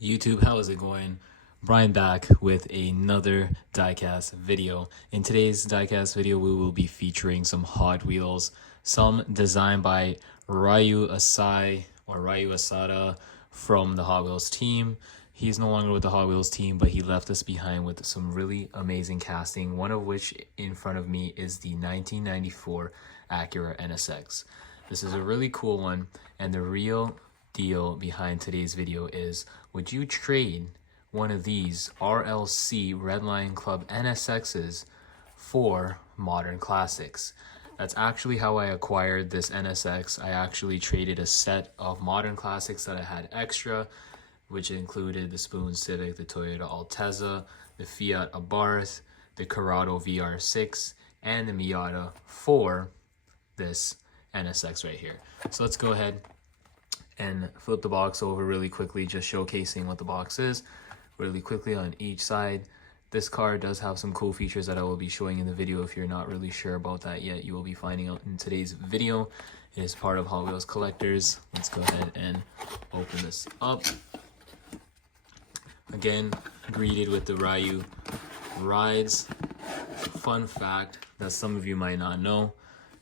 YouTube, how is it going? Brian back with another diecast video. In today's diecast video, we will be featuring some Hot Wheels, some designed by Ryu Asada from the Hot Wheels team. He's no longer with the Hot Wheels team, but he left us behind with some really amazing casting, one of which in front of me is the 1994 Acura NSX. This is a really cool one, and the real deal behind today's video is, would you trade one of these RLC Redline Club NSXs for modern classics? That's actually how I acquired this NSX. I actually traded a set of modern classics that I had extra, which included the Spoon Civic, the Toyota Altezza, the Fiat Abarth, the Corrado VR6, and the Miata for this NSX right here. So let's go ahead and flip the box over really quickly, just showcasing what the box is really quickly on each side. This car does have some cool features that I will be showing in the video. If you're not really sure about that yet, you will be finding out in today's video. It is part of Hot Wheels Collectors. Let's go ahead and open this up. Again, greeted with the Ryu rides. Fun fact that some of you might not know,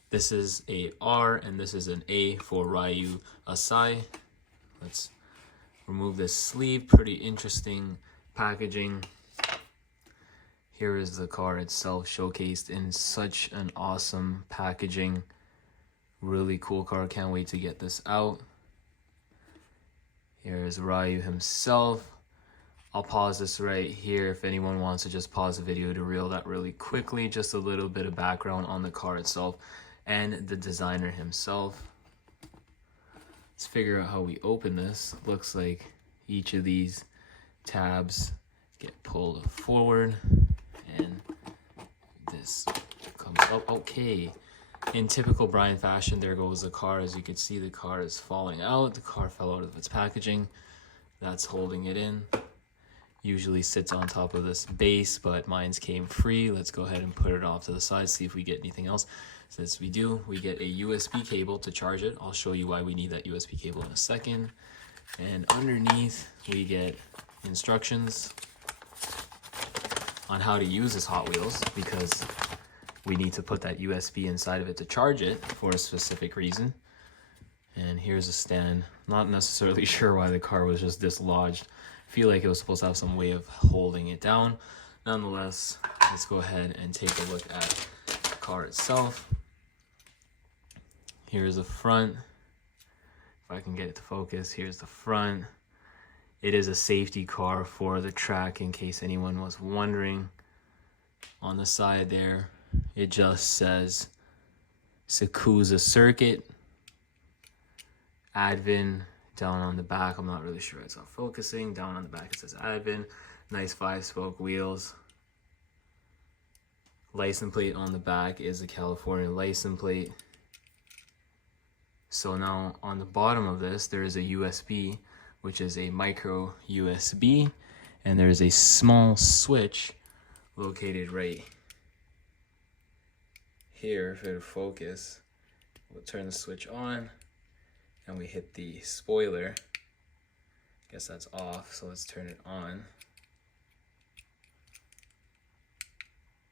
this is a R and this is an A for Ryu Asai. Let's remove this sleeve. Pretty interesting packaging. Here is the car itself showcased in such an awesome packaging. Really cool car. Can't wait to get this out. Here is Ryu himself. I'll pause this right here if anyone wants to just pause the video to reel that really quickly. Just a little bit of background on the car itself and the designer himself. Let's figure out how we open this. Looks like each of these tabs get pulled forward and this comes up. Okay, in typical Brian fashion, there goes the car. As you can see, the car is falling out. The car fell out of its packaging. That's holding it in. Usually sits on top of this base, but mine's came free. Let's go ahead and put it off to the side, see if we get anything else. Since we do, we get a USB cable to charge it. I'll show you why we need that USB cable in a second. And underneath, we get instructions on how to use this Hot Wheels, because we need to put that USB inside of it to charge it for a specific reason. And here's a stand. Not necessarily sure why the car was just dislodged. Feel like it was supposed to have some way of holding it down. Nonetheless, let's go ahead and take a look at the car itself. Here's the front. If I can get it to focus, here's the front. It is a safety car for the track, in case anyone was wondering. On the side there, it just says Sakusa Circuit. Advin. Down on the back, I'm not really sure it's not focusing. Down on the back it says Advin. Nice 5-spoke wheels. License plate on the back is a California license plate. So now on the bottom of this, there is a USB, which is a micro USB, and there's a small switch located right here. If it'll focus, we'll turn the switch on. And we hit the spoiler. Guess that's off, so let's turn it on.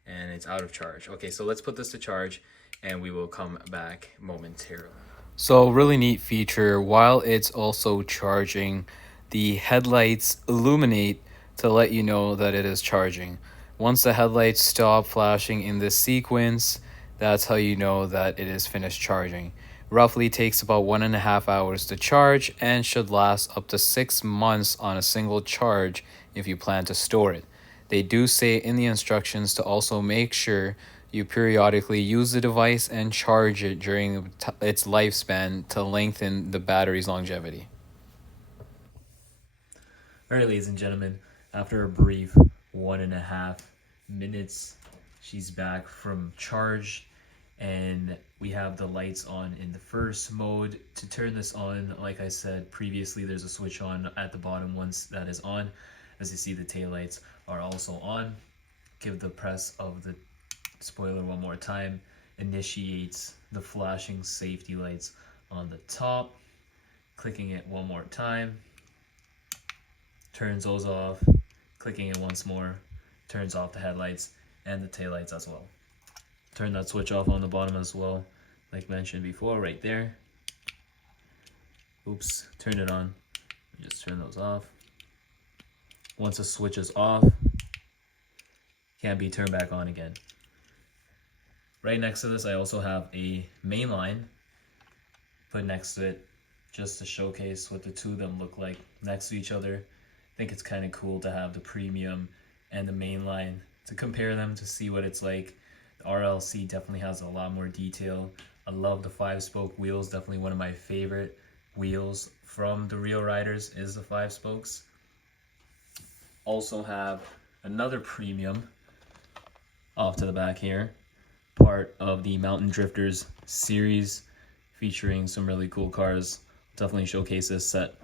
And it's out of charge. Okay, so let's put this to charge and we will come back momentarily. So really neat feature, while it's also charging, the headlights illuminate to let you know that it is charging. Once the headlights stop flashing in this sequence, that's how you know that it is finished charging. Roughly takes about 1.5 hours to charge and should last up to 6 months on a single charge if you plan to store it. They do say in the instructions to also make sure you periodically use the device and charge it during its lifespan to lengthen the battery's longevity. All right, ladies and gentlemen, after a brief 1.5 minutes, she's back from charge. And we have the lights on in the first mode. To turn this on, like I said previously, there's a switch on at the bottom. Once that is on, as you see, the taillights are also on. Give the press of the spoiler one more time. Initiates the flashing safety lights on the top. Clicking it one more time. turns those off. Clicking it once more turns off the headlights and the taillights as well. Turn that switch off on the bottom as well, like mentioned before, right there. Oops, turn it on. Just turn those off. Once the switch is off, can't be turned back on again. Right next to this, I also have a main line put next to it just to showcase what the two of them look like next to each other. I think it's kind of cool to have the premium and the main line to compare them to see what it's like. The RLC definitely has a lot more detail. I love the 5-spoke wheels, definitely one of my favorite wheels from the Real Riders is the 5 spokes. Also have another premium off to the back here, part of the Mountain Drifters series, featuring some really cool cars. Definitely showcase this set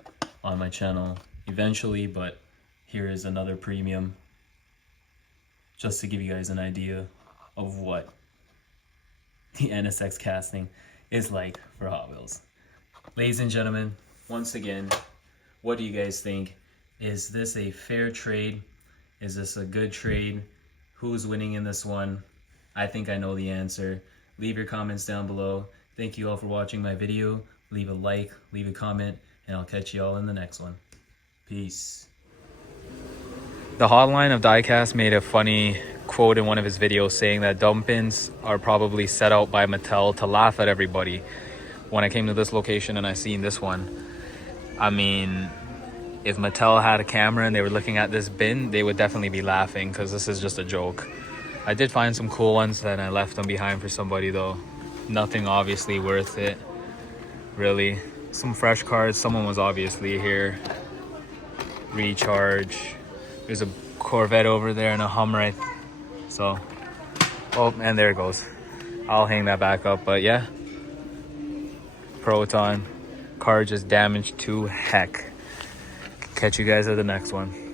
on my channel eventually, but here is another premium just to give you guys an idea of what the NSX casting is like for Hot Wheels. Ladies and gentlemen, once again, what do you guys think? Is this a fair trade? Is this a good trade? Who's winning in this one? I think I know the answer. Leave your comments down below. Thank you all for watching my video. Leave a like, leave a comment, and I'll catch you all in the next one. Peace. The hotline of Diecast made a funny quote in one of his videos saying that dump pins are probably set out by Mattel to laugh at everybody. When I came to this location and I seen this one, I mean, if Mattel had a camera and they were looking at this bin, they would definitely be laughing because this is just a joke. I did find some cool ones and I left them behind for somebody though. Nothing obviously worth it, really. Some fresh cards, someone was obviously here. Recharge. There's a Corvette over there and a Hummer. So, oh, and there it goes. I'll hang that back up, but yeah. Proton. Car just damaged to heck. Catch you guys at the next one.